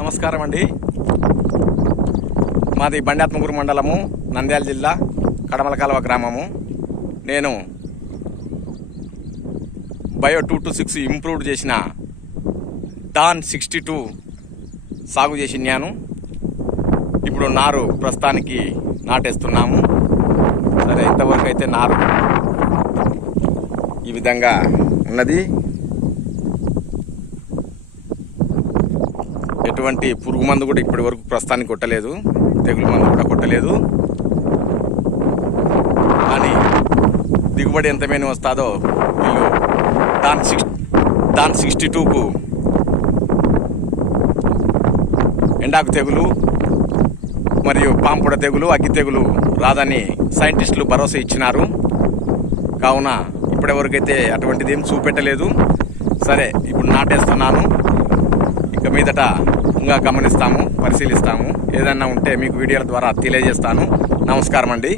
నమస్కారం అండి. మాది బండాత్మగురు మండలము, నంద్యాల జిల్లా, కడమలకాలువ గ్రామము. నేను బయో 226 ఇంప్రూవ్డ్ చేసిన డాన్ 62 సాగు చేసినాను. ఇప్పుడు నారు ప్రస్తుతానికి నాటేస్తున్నాము. సరే, ఇంతవరకు అయితే నారు ఈ విధంగా ఉన్నది. ఎటువంటి పురుగు మందు కూడా ఇప్పటి వరకు ప్రస్తుతానికి కొట్టలేదు, తెగులు మందు కూడా కొట్టలేదు. కానీ దిగుబడి ఎంతమేని వస్తుందో వీళ్ళు డాన్ 62కు ఎండాకు తెగులు మరియు పాంపుడ తెగులు, అగ్గి తెగులు రాదని సైంటిస్టులు భరోసా ఇచ్చినారు. కావున ఇప్పటివరకైతే అటువంటిది ఏం చూపెట్టలేదు. సరే, ఇప్పుడు నాటేస్తున్నాను. ఇక మీదట ఇంకా గమనిస్తాము, పరిశీలిస్తాము. ఏదన్నా ఉంటే మీకు వీడియోల ద్వారా తెలియజేస్తాను. నమస్కారం అండి.